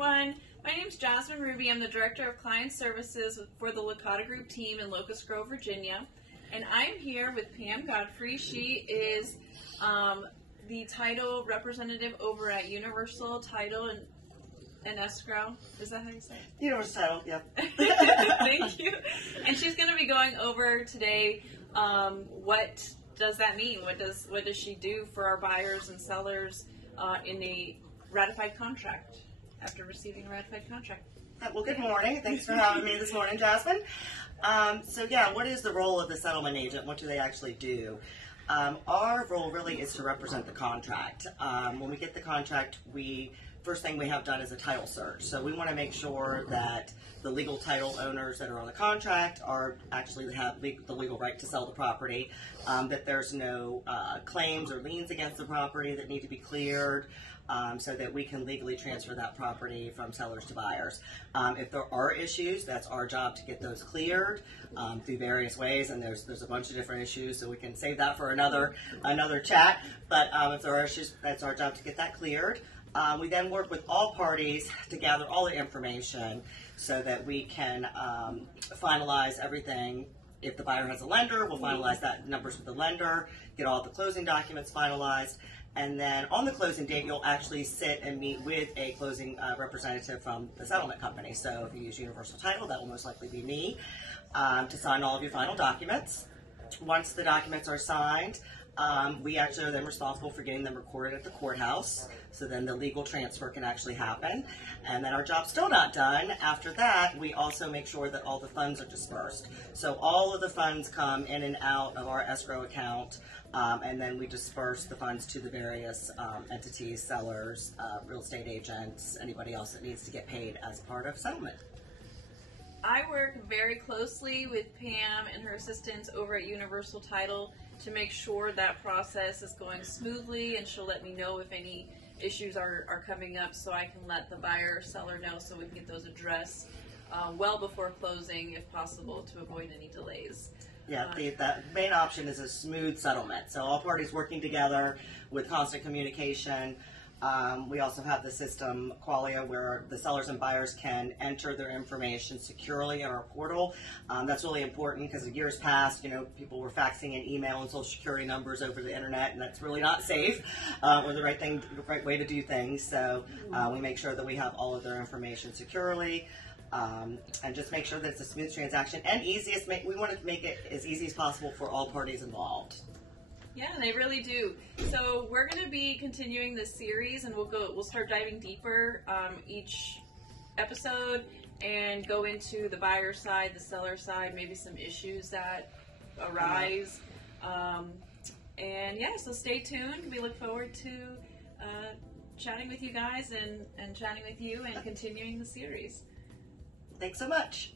everyone. My name is Jazmine Rubi. I'm the Director of Client Services for the Licata Group team in Locust Grove, Virginia. And I'm here with Pam Godfrey. She is the title representative over at Universal Title and Escrow. Is that how you say it? Universal Title, yep. Thank you. And she's going to be going over today what does that mean? What does she do for our buyers and sellers in a ratified contract after receiving a ratified contract? Well, good morning. Thanks for having me this morning, Jasmine. What is the role of the settlement agent? What do they actually do? Our role really is to represent the contract. When we get the contract, first thing we have done is a title search. So we want to make sure that the legal title owners that are on the contract are actually have the legal right to sell the property, that there's no claims or liens against the property that need to be cleared, so that we can legally transfer that property from sellers to buyers. If there are issues, that's our job to get those cleared through various ways, and there's a bunch of different issues, so we can save that for another chat. But if there are issues, that's our job to get that cleared. We then work with all parties to gather all the information so that we can finalize everything. If the buyer has a lender, we'll finalize that numbers with the lender, get all the closing documents finalized, and then on the closing date, you'll actually sit and meet with a closing representative from the settlement company. So if you use Universal Title, that will most likely be me, to sign all of your final documents. Once the documents are signed, we actually are then responsible for getting them recorded at the courthouse, so then the legal transfer can actually happen. And then our job's still not done. After that, we also make sure that all the funds are dispersed. So all of the funds come in and out of our escrow account, and then we disperse the funds to the various entities, sellers, real estate agents, anybody else that needs to get paid as part of settlement. I work very closely with Pam and her assistants over at Universal Title to make sure that process is going smoothly, and she'll let me know if any issues are coming up so I can let the buyer or seller know so we can get those addressed well before closing if possible to avoid any delays. Yeah, the main option is a smooth settlement. So all parties working together with constant communication. We also have the system Qualia where the sellers and buyers can enter their information securely in our portal. That's really important because in years past, people were faxing and email and social security numbers over the internet, and that's really not safe or the right way to do things. So we make sure that we have all of their information securely. And just make sure that it's a smooth transaction and easiest. We want to make it as easy as possible for all parties involved. Yeah, they really do. So we're going to be continuing this series, and we'll start diving deeper each episode and go into the buyer side, the seller side, maybe some issues that arise. So stay tuned. We look forward to chatting with you guys and chatting with you and continuing the series. Thanks so much.